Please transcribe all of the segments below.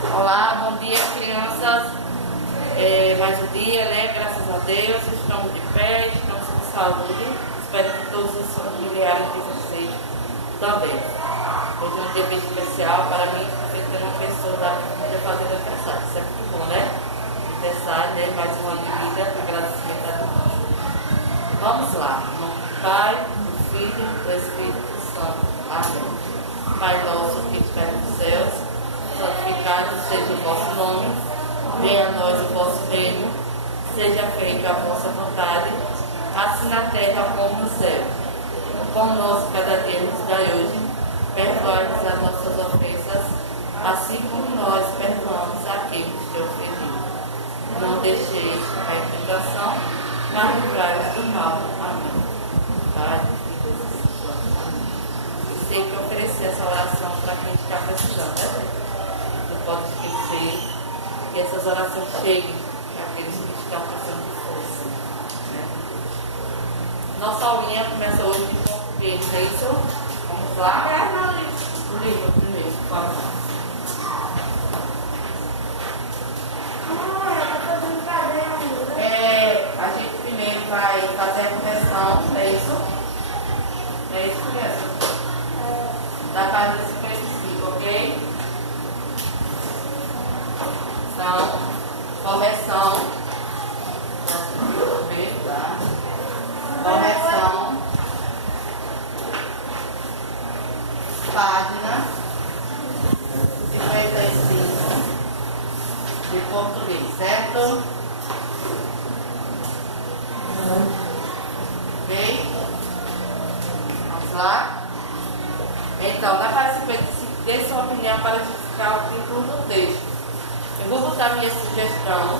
Olá, bom dia, crianças. Mais um dia, né? Graças a Deus, estamos de pé, estamos com saúde. Espero que todos os familiares de vocês também. Hoje é um dia bem especial para mim, porque tem uma pessoa da minha família fazendo aniversário. Isso é muito bom, né? Aniversário, né? Mais um ano de vida, agradecimento a Deus. Vamos lá. Em nome do Pai, do Filho e do Espírito Santo. Amém. Pai nosso que estiver nos céus, santificado seja o vosso nome, venha a nós o vosso reino, seja feita a vossa vontade, assim na terra como no céu. O pão nosso cada dia nos dai hoje, perdoai-nos as nossas ofensas, assim como nós perdoamos a quem nos tem ofendido. Não deixeis cair em tentação, mas livrai-nos do mal. Amém. Pai, Filho e Espírito Santo. Amém. E sempre oferecer essa oração para quem está precisando, né? Não pode esquecer que essas orações cheguem àqueles que estão precisando de força, né? Nossa aulinha começa hoje em português, não é isso? Vamos lá? O livro primeiro, por favor. A gente primeiro vai fazer a correção, é isso? É isso mesmo. Da página 55, ok? Então, correção. Correção. Página 55 de português, certo? Ok? Vamos lá? Então, na página 55, dê sua opinião para justificar o título do texto. Eu vou botar minha sugestão,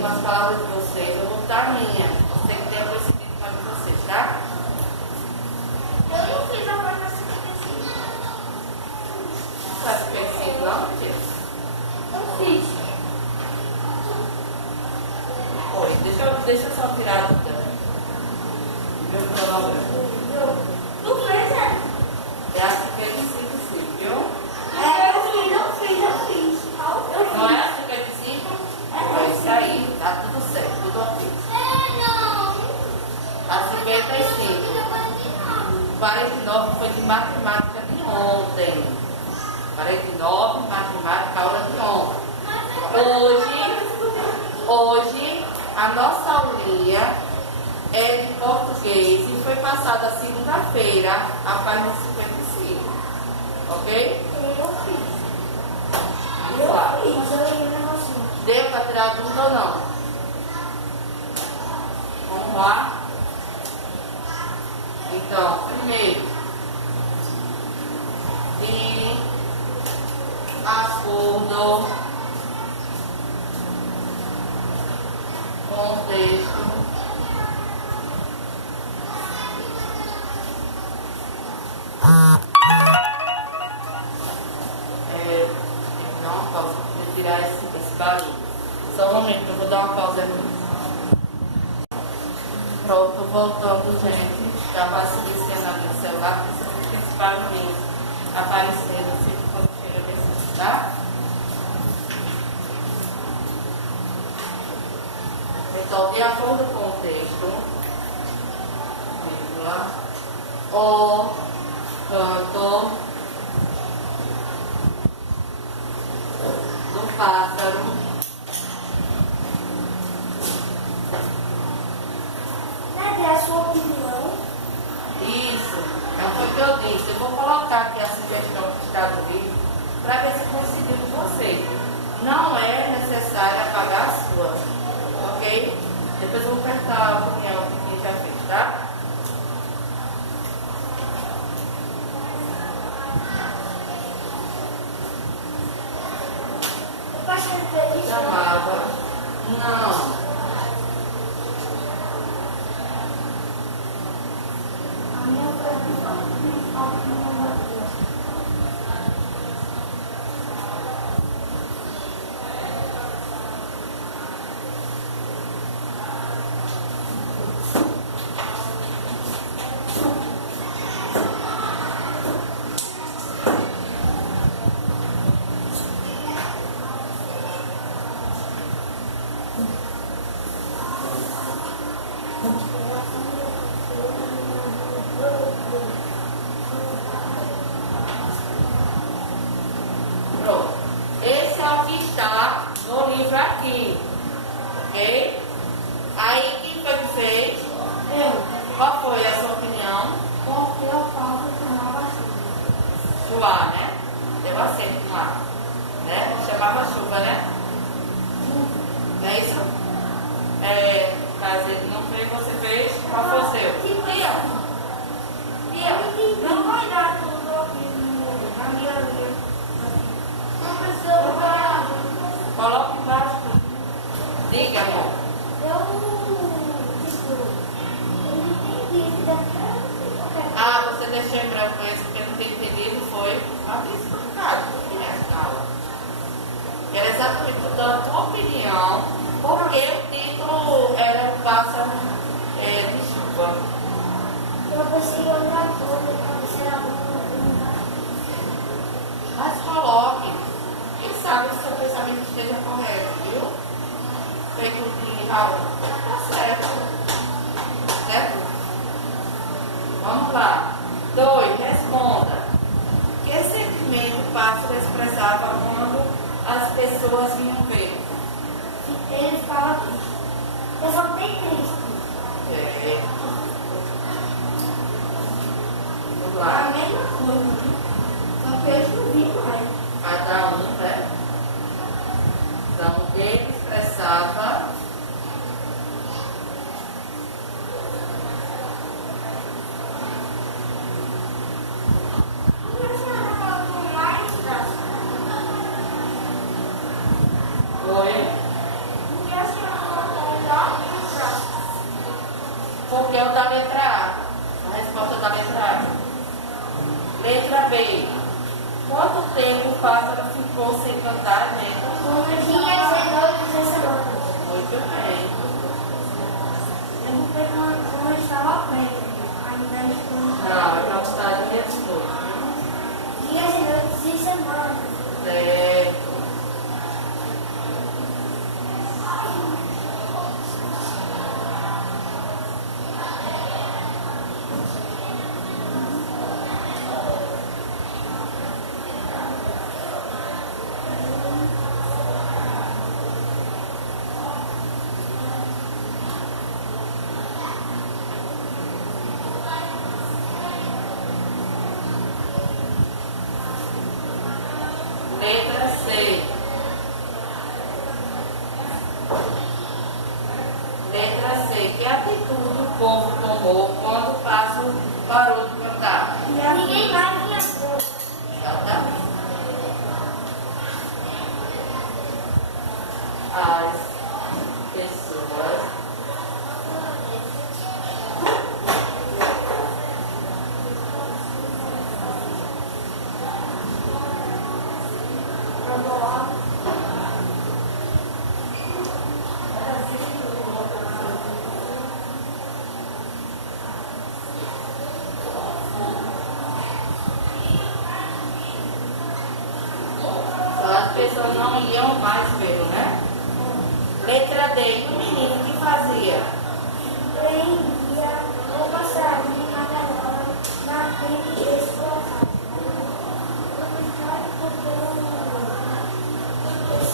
com as palavras de vocês. Eu vou botar a minha. Você que tem percebido para vocês, tá? Eu não fiz a página 55. Não faz 55 não, tia? Eu fiz. Oi, deixa eu só tirar a dúvida. Tu fez, né? É a 55, sim, viu? Eu fiz. Não é a 55? É isso aí, tá tudo certo, tudo ok. Não. A 55. 49 foi de matemática de ontem. 49, matemática, aula de ontem. Hoje, a nossa aulinha é de português e foi passada segunda-feira, a página 55. Ok? Eu fiz. Vamos lá. Mas eu li o negocinho. Deu para tirar dúvida ou não? Vamos lá. Então, primeiro, de acordo com o texto não, pausa, vou tirar esse barulho. Só um momento, eu vou dar uma pausa aqui. Pronto, voltando, gente. Já vai seguir sendo ali no celular, porque se fica esse barulhinho aparecendo, sempre quando chega nesse, tá? Então, de acordo com o texto, vírgula, o canto do pássaro É a sua opinião? isso, não foi o que eu disse. Eu vou colocar aqui a sugestão que está no livro para ver se consigo de vocês. Não é necessário apagar a sua, ok? Depois eu vou perguntar a opinião de quem já fez, tá? Eu passei feliz. Chamava. Não. A minha foi a opinião da minha. livro aqui. Ok? Aí, quem foi que fez? Eu. Qual foi a sua opinião? Porque eu posso chamava chuva. Chuva, né? Deu acento lá. Né? Chamava chuva, né? Não é isso? Caso ele não fez, você fez. Qual foi o seu? Tia, não vai dar tudo aqui na minha vida. Não precisa parar. Coloque embaixo. Diga, amor. Eu não entendi daqui. Ah, você deixou em branco isso porque não tem entendido, foi aqui explicado na aula. Era exatamente a tua opinião, porque o título era o pássaro de chuva. Eu pensei em outra coisa, eu pensei em alguma coisa. Mas coloque. Quem sabe se o seu pensamento esteja correto, viu? Feito de Raul. Tá certo. Certo? Vamos lá. 2. Responda. Que sentimento o pássaro expressava quando as pessoas vinham ver? Ele fala triste. Eu só tenho triste. Vamos A lá. mesma coisa, né? Só que hoje não vi mais. Cada um, né? Então, ele expressava. Oi? Porque é o da letra A. A resposta da letra A. Letra B. Quanto tempo o pássaro ficou sem cantar, gente? Dias e noites e semanas. Muito bem. Eu não sei como eu estava aprendendo. Ainda estou. Não, eu já gostaria de novo. Dias e noites e semanas. Certo. Letra C. Letra C. Que atitude o povo tomou quando o pássaro parou de cantar? Ninguém mais me achou. Exatamente. As pessoas não iam mais vê-lo, né? Letra D. E o menino que fazia? Prendia o passarinho na gaiola na frente desse local.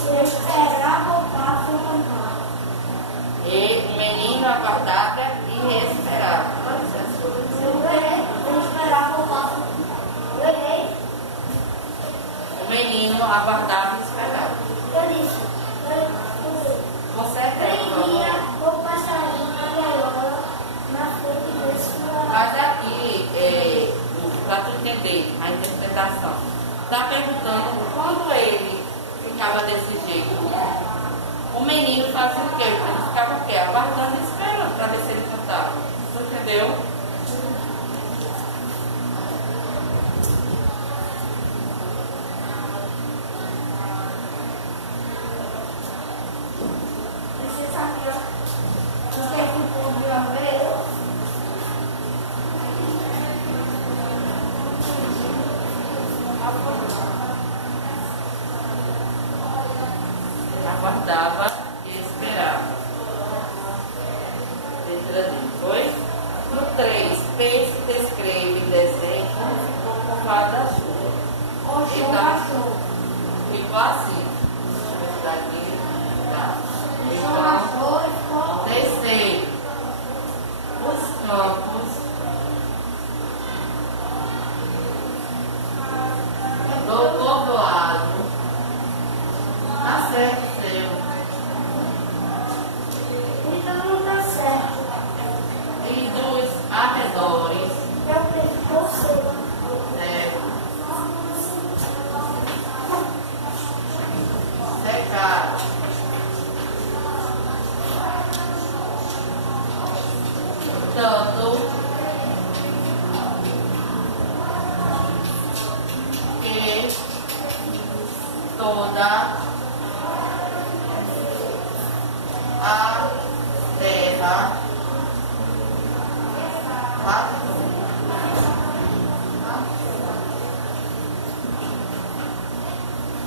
Eu esperava o pássaro cantar. E o menino aguardava e esperava. Eu esperava o pássaro. Eu errei. O menino aguardava e esperava. Eu disse. Você é Prendia o passarinho na gaiola na frente desse local. Mas aqui, para tu entender a interpretação, está perguntando quando ele ficava desse jeito. O menino fazia o quê? Ele ficava o quê? Aguardando e esperando para ver se ele cantava. Você entendeu? Você sabia o que é que o povo ia ver? Aguardava e esperava. Letra D. Foi? No 3, pense, descreve, desenhe como ficou o povoado da chuva. O show passou. Ficou assim. Deixa eu ver se daqui. toda a terra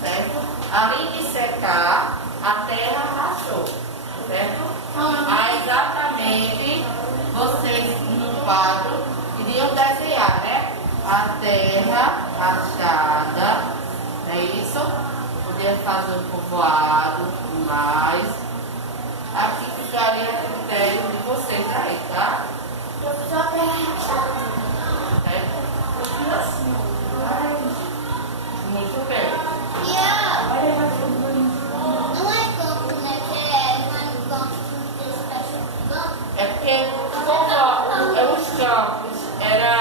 certo? Além de secar, a terra rachou, certo? Aí exatamente vocês no quadro iriam desenhar, né? A terra rachada, não é isso? Podia fazer um povoado, tudo mais. Aqui ficaria a critério de vocês aí, tá? Só terra rachada. Certo? Assim. Muito bem. Não é campo, né? Não é campo que eles fecham. É porque os campos era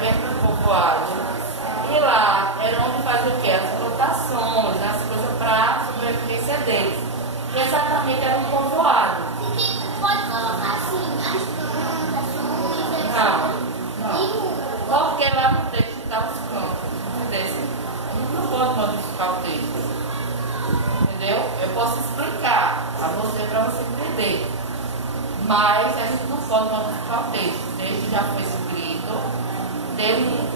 perto do povoado. E lá era onde fazia o quê? As plantações, as coisas para a sobrevivência deles. E exatamente era um povoado. Pode colocar assim, as plantações. Não. Porque lá no texto está os campos. Entendeu? Não pode modificar o texto. Entendeu? Eu posso explicar a você para você entender. Mas a gente não pode modificar o texto. O texto já foi escrito. Tem um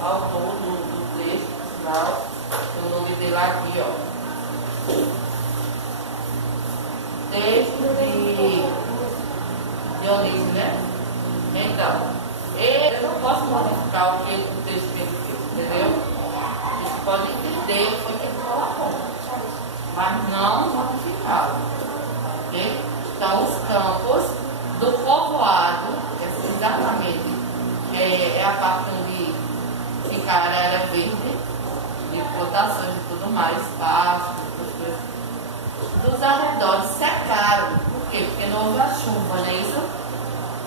autor do texto, sinal, tem o nome dele aqui, ó. Texto de Dionísio, né? Então, eu não posso modificar o que o texto que ele fez, entendeu? Você pode entender o que ele colocou, mas não modificá-lo, ok? Então, os campos do povoado, exatamente, é a parte onde fica a área verde, de plantações e tudo mais, pastos, essas coisas. Dos arredores secaram. Por quê? Porque não houve a chuva, não é isso?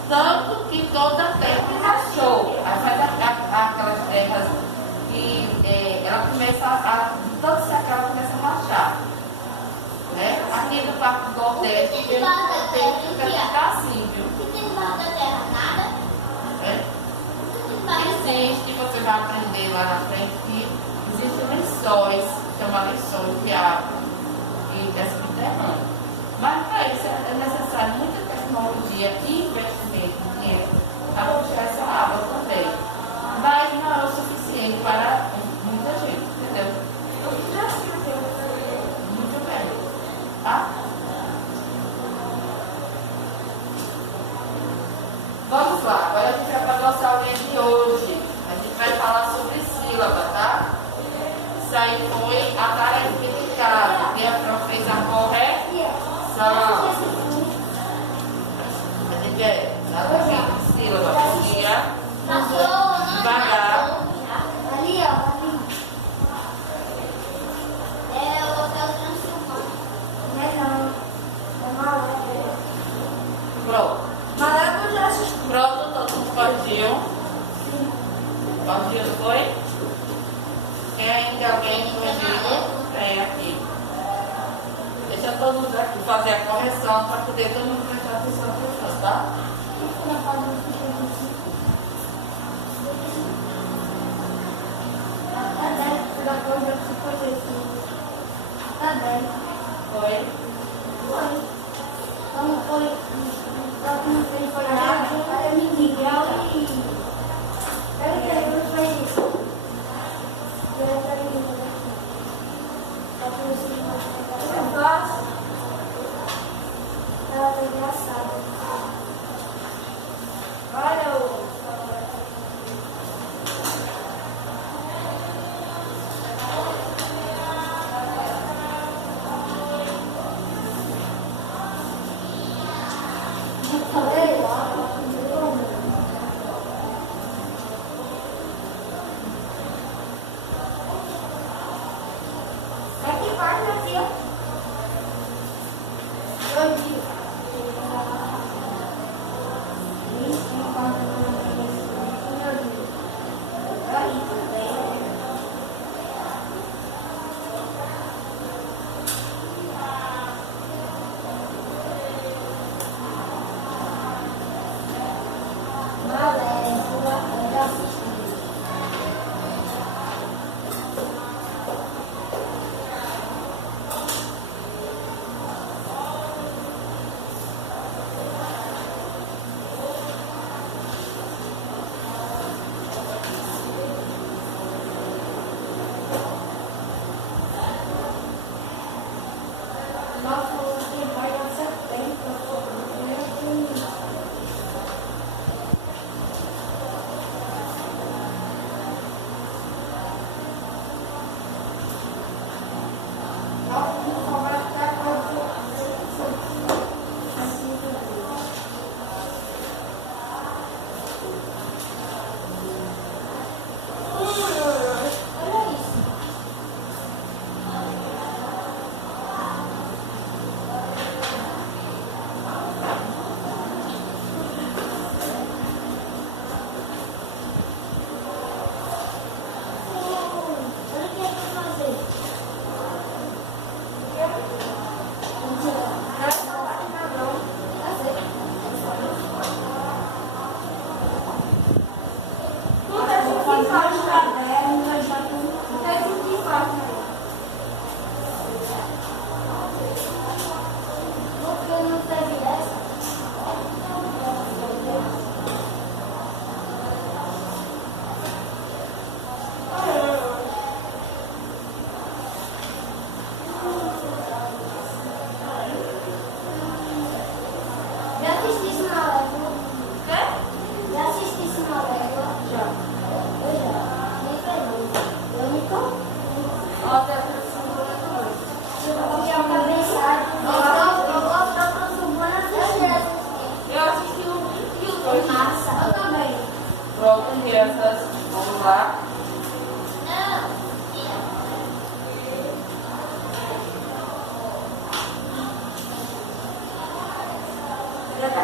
Tanto que toda a terra rachou. Aí faz aquelas terras que ela começa de tanto secar, ela começa a rachar. Né? Aqui no Parque do Nordeste tem que ficar assim, viu? O que tem embaixo da terra? Nada? Existe, você vai aprender lá na frente que existem lençóis, chama lençóis de água e subterrâneo. Mas para isso é necessário muita tecnologia e investimento em dinheiro para puxar essa água também. Mas não é o suficiente para muita gente, entendeu? Muito bem. Tá? Vamos lá, agora a gente vai para a nossa aula de hoje. A gente vai falar sobre sílaba, tá? Isso aí foi a tarefa de casa, que a prof fez a correção. A gente exatamente sílaba, porque devagar. Ali, ó. É o Hotel Transilvânia. Não é não. É Malévola. Pronto. Malévola já assistiu. Pronto, todos corrigiam. Corrigiu, foi? Tem alguém corrigido? Tem aqui. Deixa todo mundo aqui fazer a correção para poder todo mundo prestar atenção no professor, tá? Tá bem. Foi? Foi. Então foi. Ele foi lá, era Miguel e. Ele fez isso. E era pra mim. Eu gosto. Ela tá engraçada. Olha o. crianças? Vamos lá. Já tá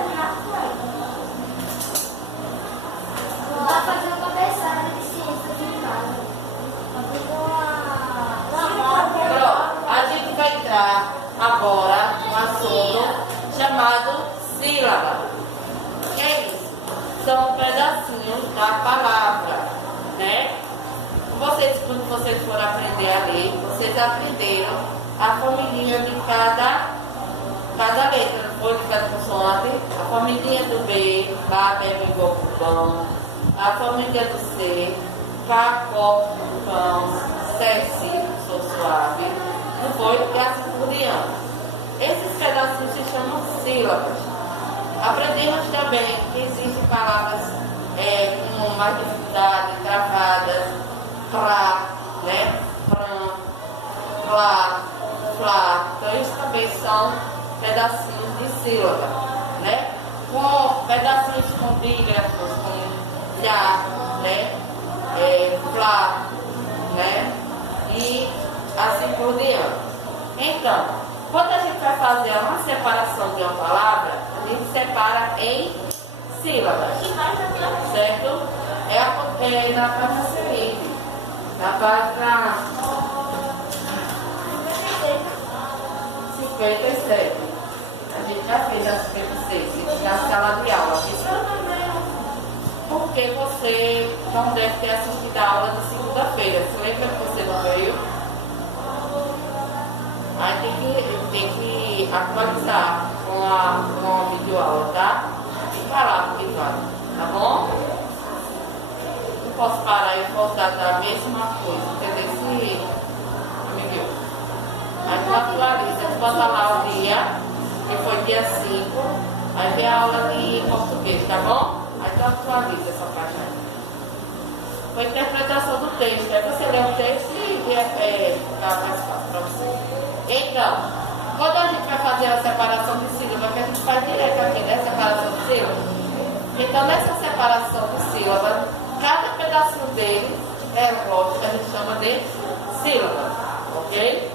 vai fazer uma conversada de ciência aqui em casa. Pronto, a gente vai entrar agora no assunto chamado sílaba. O que é isso? São pedacinhos da palavra, né? Quando vocês forem aprender a ler, vocês aprenderam a família de cada letra, não foi? De cada consoante. A família do B, Bá, Bé, Bó, Bom. A família do C, Cá, Có, Cão, Sé, Si, Sou Suave. Não foi? E assim por diante. Esses pedacinhos se chamam sílabas. Aprendemos também que existem palavras com mais dificuldade, travadas, pra, né? Pram, plá, flá. Então, isso também são pedacinhos de sílaba, né? Com pedacinhos com dígrafos, com já, né? Flá, né? E assim por diante. Então, quando a gente vai fazer uma separação de uma palavra, a gente separa em sílabas, certo? É na página seguinte, na página 57. A gente já fez a 56, na sala de aula. Porque você não deve ter assistido a aula de segunda-feira. Você lembra que você não veio? Aí tem que atualizar com a videoaula, tá? E parar porque vai, tá bom? Não posso parar e voltar da mesma coisa, entendeu? Se amiguinho. Aí tu atualiza, tu bota lá o dia, que foi dia 5, aí vem a aula de português, tá bom? Aí tu atualiza essa parte aí. Foi interpretação do texto, aí você lê o texto e fica mais fácil para você. Então, quando a gente vai fazer a separação de sílaba, que a gente faz direto aqui, né? Separação de sílaba. Então, nessa separação de sílaba, cada pedacinho dele lógico, a gente chama de sílaba, ok?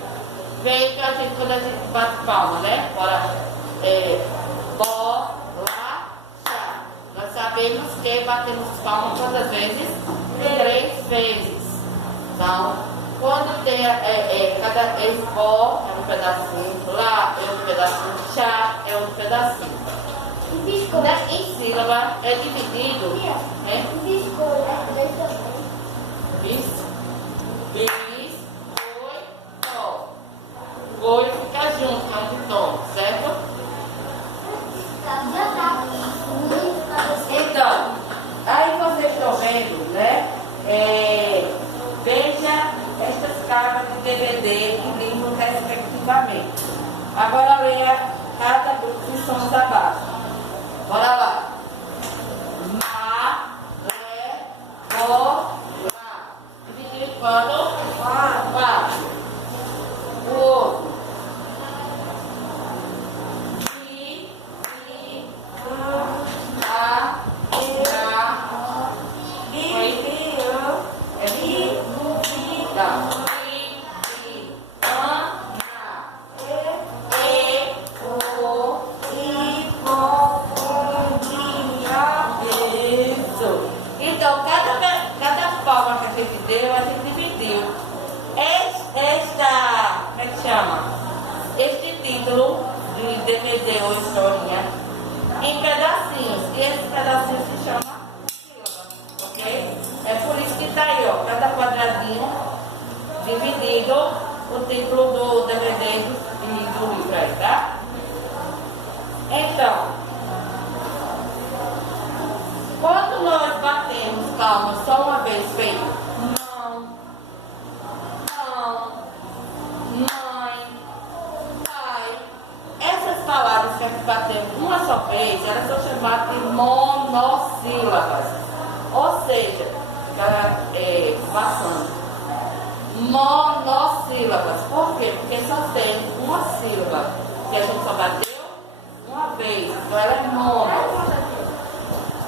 Vem que quando a gente bate palma, né? Bora, Bó, Lá, Chá. Nós sabemos que batemos palmas quantas vezes? 3 vezes. Então, quando tem cada Bó é um pedacinho, Lá é um pedacinho, Chá é outro pedacinho. Né? Em sílaba é dividido. Bis, oi, tó. Oi fica junto, é um tom, certo? Então, aí vocês estão vendo, né? Veja estas capas de DVD e livro respectivamente. Agora leia cada grupo de sons abaixo. Bora lá. Má, Lé, Dó, Lá. Dividido quando? 4. O outro. Si, Lá, Lá. Então, cada palma que a gente deu, a gente dividiu. Como é que chama? Este título de DVD ou historinha em pedacinhos. E esse pedacinho se chama sílaba, ok? É por isso que está aí, ó, cada quadradinho dividido o título do DVD e do livro aí, tá? Então, quando nós batemos palmas só uma vez, vem mão, mãe, pai. Essas palavras que a gente batemos uma só vez, elas são chamadas de monossílabas. Ou seja, passando. Monossílabas. Por quê? Porque só tem uma sílaba. Que a gente só bateu uma vez. Então ela é mono.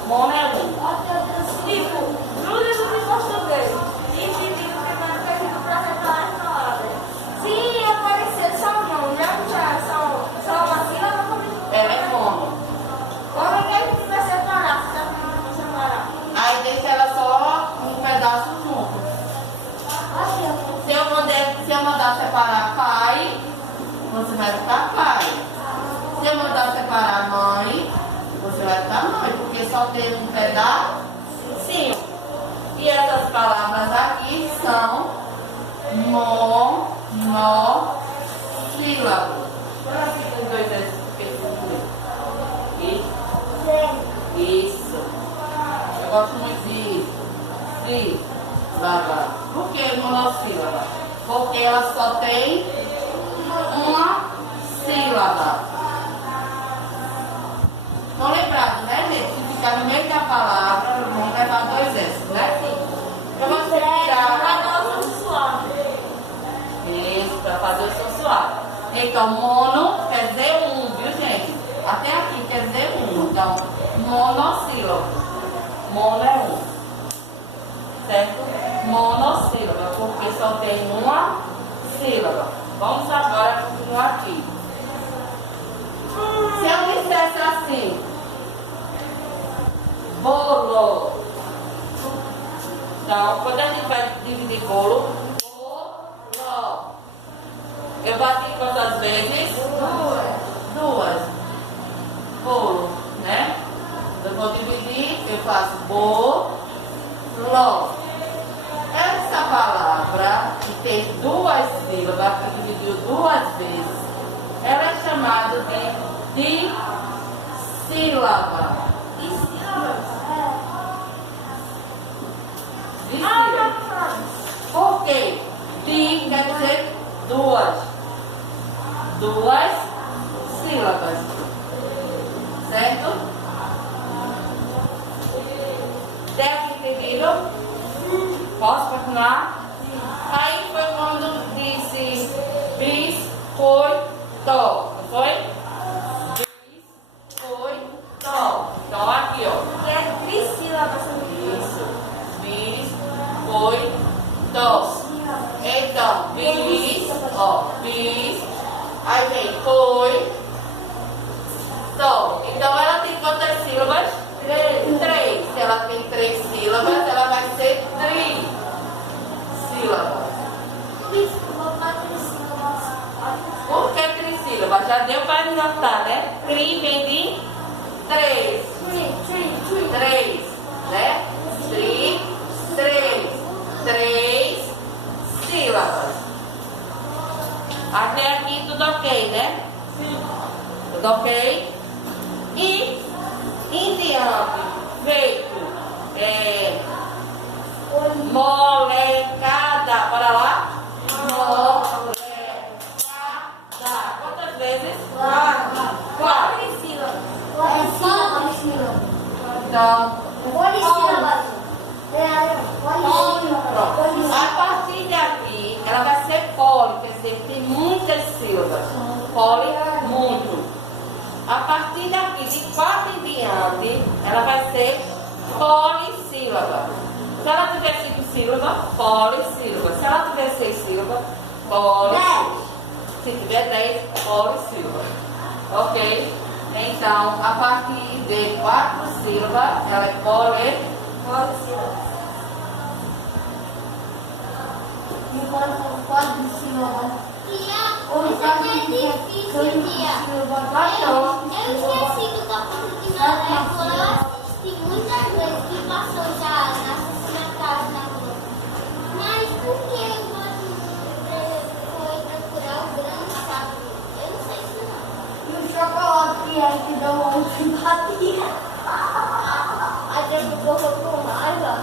Mono é um. Tipo, Júlio Se eu mandar separar pai, você vai ficar pai. Se eu mandar separar mãe, você vai ficar mãe, porque só tem um pedacinho. E essas palavras aqui são monossílabos. Olha aqui tem dois isso. Eu gosto muito de sílaba. Por que monossílaba? Porque ela só tem uma sílaba. Estão lembrados, né, gente? Se ficar no meio da palavra, vamos levar dois S, né? Eu vou tirar Para o som suave. isso, para fazer o som suave. Então, mono quer dizer um, viu, gente? Até aqui quer dizer um. Então, monossílabo. Mono é um. Certo? Monossílaba, porque só tem uma sílaba. Vamos agora continuar aqui. Se eu dissesse assim, bolo. Então, quando a gente vai dividir bolo, bolo. Eu bati quantas vezes? Duas. Bolo, né? Eu vou dividir, eu faço bolo. Essa palavra que tem duas sílabas, que dividiu duas vezes, ela é chamada de sílaba. De sílaba. Por quê? Di quer dizer duas. Duas sílabas. Certo? Até aqui entendido? Posso continuar? Aí foi quando disse biscoito. Não foi? Biscoito. Então aqui, ó. Que é trissílaba. Isso. Biscoito. Então, bis, ó, bis. Aí vem coi. Então ela tem quantas sílabas? Três. Se ela tem três sílabas, ela vai ser trissílaba. Por que trissílaba? Já deu para notar, né? Tri vem de três. Três, né? Três sílabas. Até aqui tudo ok, né? Tudo ok? E em diante, feito molecada. Bora lá? Molecada. Quantas vezes? Quatro. Então, pronto. A partir daqui, ela vai ser poli, quer dizer, tem muitas sílabas. Poli, muito. A partir daqui, de 4 em diante, ela vai ser polissílaba. Se ela tiver 5 sílabas, polissílaba. Se ela tiver 6 sílabas, polissílaba. Se tiver 10, polissílaba. Ok? Então, a partir de 4 sílabas, ela é polissílaba. Enquanto 4 sílabas. Tia, isso aqui é difícil, tia. Eu esqueci do capítulo de molécula. Eu assisti muitas vezes que passou já na sessão da tarde na Globo. Mas por que eu foi procurar o grande sapo? Eu não sei se não. E o chocolate que é que deu uma simpatia. Aí eu ficou com raiva.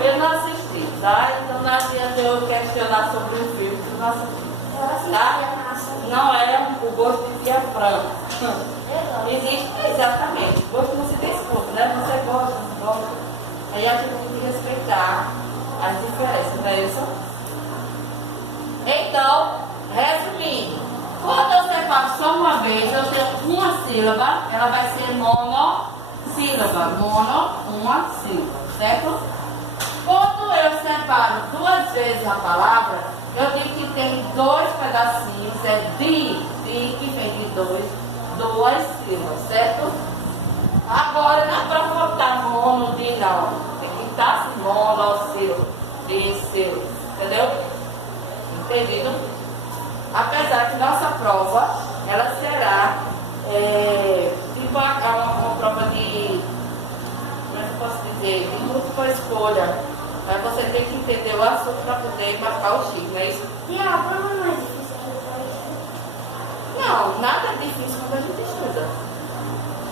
Eu não assisti, tá? Então não adianta eu questionar sobre o filme que eu não assisti. Tá? Não é o gosto de tia frango. Existe, exatamente. O gosto não se desculpa, né? Você gosta, não gosta. Aí a gente tem que respeitar as diferenças, não é isso? Então, resumindo, quando eu separo só uma vez, eu tenho uma sílaba, ela vai ser monossílaba. Uma sílaba, certo? Quando eu separo duas vezes a palavra, eu digo que tem dois pedacinhos, é di que vem de duas sílabas, certo? Agora não é para botar mono, di não. Tem que estar assim, monossílaba, di sílaba, entendeu? pedido. Apesar que nossa prova, ela será tipo uma prova de, como é que eu posso dizer, de múltipla escolha. Mas você tem que entender o assunto para poder marcar o X, não é isso? E a prova não é difícil. Não, nada é difícil quando a gente estuda.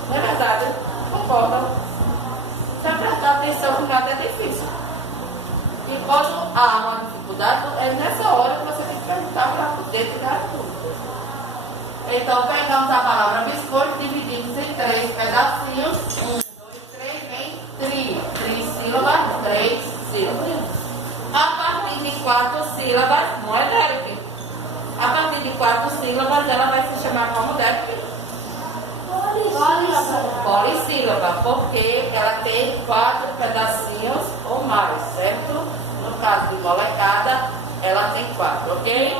Não é verdade? Concorda? Você vai prestar atenção que nada é difícil. E quando há uma dificuldade, é nessa hora que você tem que perguntar para poder tirar a dúvida. Então, pegamos a palavra biscoito, dividimos em 3 pedacinhos. 1, 2, 3, vem trissílabas, 3 sílabas. A partir de 4 sílabas, não é, Derek? A partir de 4 sílabas, ela vai se chamar como, Derek? Polissílaba, porque ela tem 4 pedacinhos ou mais, certo? No caso de molecada, ela tem 4, ok?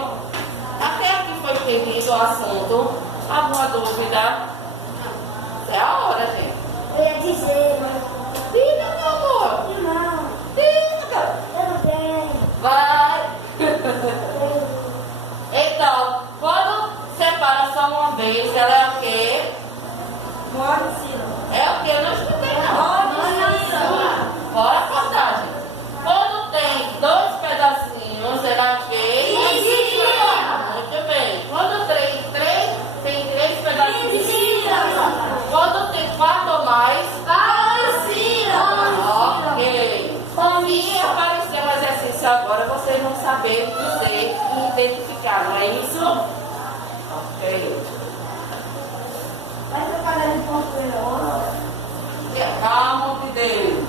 Até aqui foi entendido o assunto. Alguma dúvida? É a hora, gente. Eu ia dizer, mas Diga, meu amor. não, Diga. eu não tenho. Vai. Então, quando separa só uma vez, ela é o quê? É o que? Eu não escutei, não. Fora a contagem. Quando tem 2 pedacinhos, ela é o quê? Muito bem. Quando tem 3 pedacinhos. Quando tem 4 ou mais. Ok. Se aparecer um exercício agora, vocês vão saber dizer e identificar, não é isso? Ok. Vai preparar de ponto. Calma, que Deus.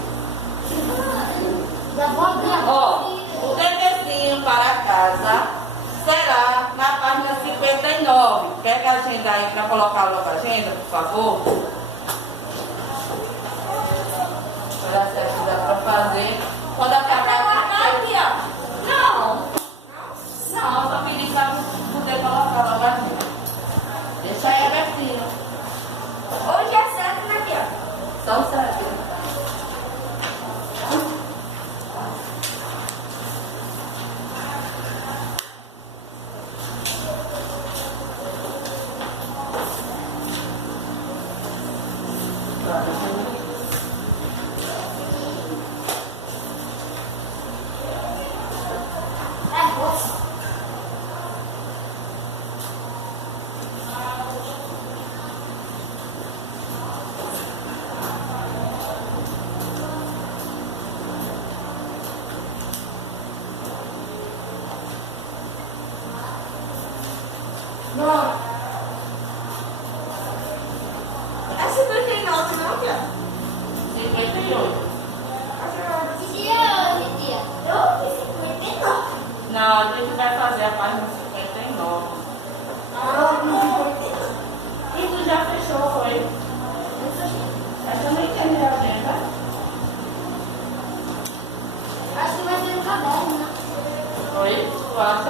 Ó, o deverzinho para casa será na página 59. Pega a agenda aí para colocar logo a agenda, por favor. Olha se dá para fazer. Quando acabar aqui, ó. Não, só pedir para poder colocar logo a agenda. Deixa aí abertinho. Hoje é 7, né, Bia? São 7. Não. É 59, não, Bia? 58. Eu fiz 59. Não, a gente vai fazer a página 59. Ah, não, 59. E tu já fechou, foi? Essa nem tem a agenda. Acho que vai ser um caderno, né? Foi? Tu acha?